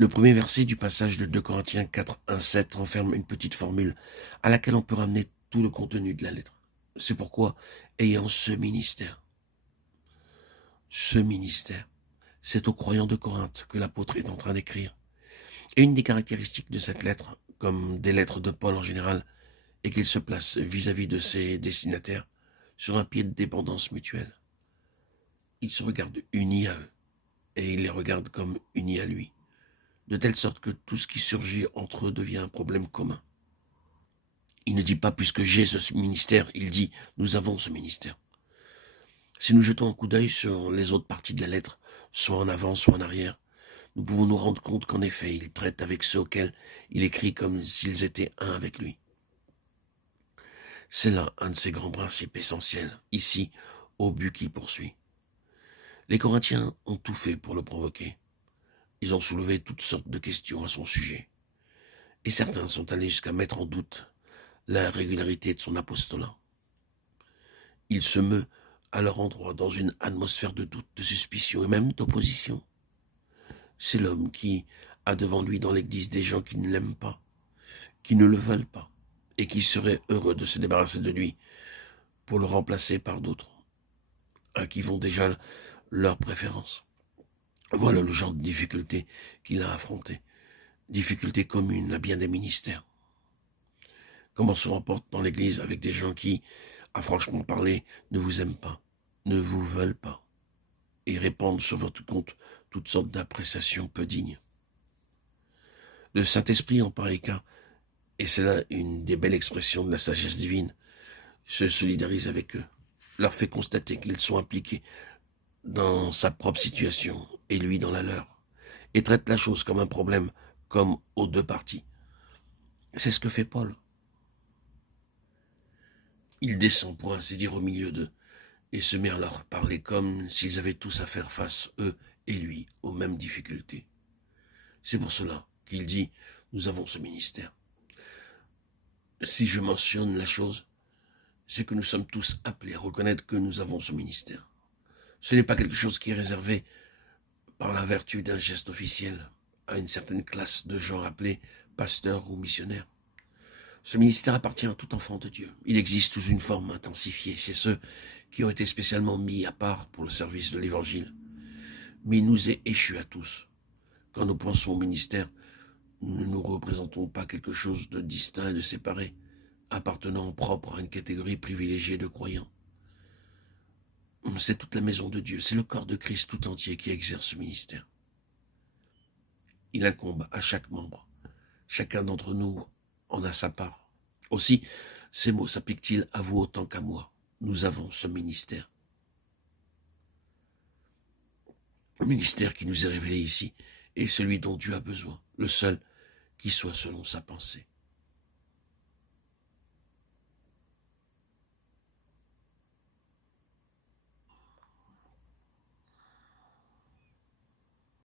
Le premier verset du passage de 2 Corinthiens 4, 1, 7 renferme une petite formule à laquelle on peut ramener tout le contenu de la lettre. C'est pourquoi, ayant ce ministère, c'est aux croyants de Corinthe que l'apôtre est en train d'écrire. Et une des caractéristiques de cette lettre, comme des lettres de Paul en général, est qu'il se place vis-à-vis de ses destinataires sur un pied de dépendance mutuelle. Il se regarde unis à eux, et il les regarde comme unis à lui, de telle sorte que tout ce qui surgit entre eux devient un problème commun. Il ne dit pas puisque j'ai ce ministère, il dit nous avons ce ministère. Si nous jetons un coup d'œil sur les autres parties de la lettre, soit en avant, soit en arrière, nous pouvons nous rendre compte qu'en effet, il traite avec ceux auxquels il écrit comme s'ils étaient un avec lui. C'est là un de ses grands principes essentiels, ici, au but qu'il poursuit. Les Corinthiens ont tout fait pour le provoquer. Ils ont soulevé toutes sortes de questions à son sujet. Et certains sont allés jusqu'à mettre en doute la régularité de son apostolat. Il se meut à leur endroit dans une atmosphère de doute, de suspicion et même d'opposition. C'est l'homme qui a devant lui dans l'église des gens qui ne l'aiment pas, qui ne le veulent pas, et qui seraient heureux de se débarrasser de lui pour le remplacer par d'autres, à qui vont déjà leurs préférences. Voilà le genre de difficulté qu'il a affronté, difficulté commune à bien des ministères. Comment se remporte dans l'église avec des gens qui, à franchement parler, ne vous aiment pas, ne vous veulent pas, et répandent sur votre compte toutes sortes d'appréciations peu dignes. Le Saint-Esprit, en pareil cas, et c'est là une des belles expressions de la sagesse divine, se solidarise avec eux, leur fait constater qu'ils sont impliqués dans sa propre situation et lui dans la leur, et traite la chose comme un problème, comme aux deux parties. C'est ce que fait Paul. Il descend, pour ainsi dire, au milieu d'eux, et se met à leur parler comme s'ils avaient tous à faire face, eux et lui, aux mêmes difficultés. C'est pour cela qu'il dit, nous avons ce ministère. Si je mentionne la chose, c'est que nous sommes tous appelés à reconnaître que nous avons ce ministère. Ce n'est pas quelque chose qui est réservé par la vertu d'un geste officiel à une certaine classe de gens appelés pasteurs ou missionnaires. Ce ministère appartient à tout enfant de Dieu. Il existe sous une forme intensifiée chez ceux qui ont été spécialement mis à part pour le service de l'Évangile. Mais il nous est échu à tous. Quand nous pensons au ministère, nous ne nous représentons pas quelque chose de distinct et de séparé, appartenant propre à une catégorie privilégiée de croyants. C'est toute la maison de Dieu, c'est le corps de Christ tout entier qui exerce ce ministère. Il incombe à chaque membre. Chacun d'entre nous en a sa part. Aussi, ces mots s'appliquent-ils à vous autant qu'à moi. Nous avons ce ministère. Le ministère qui nous est révélé ici est celui dont Dieu a besoin, le seul qui soit selon sa pensée.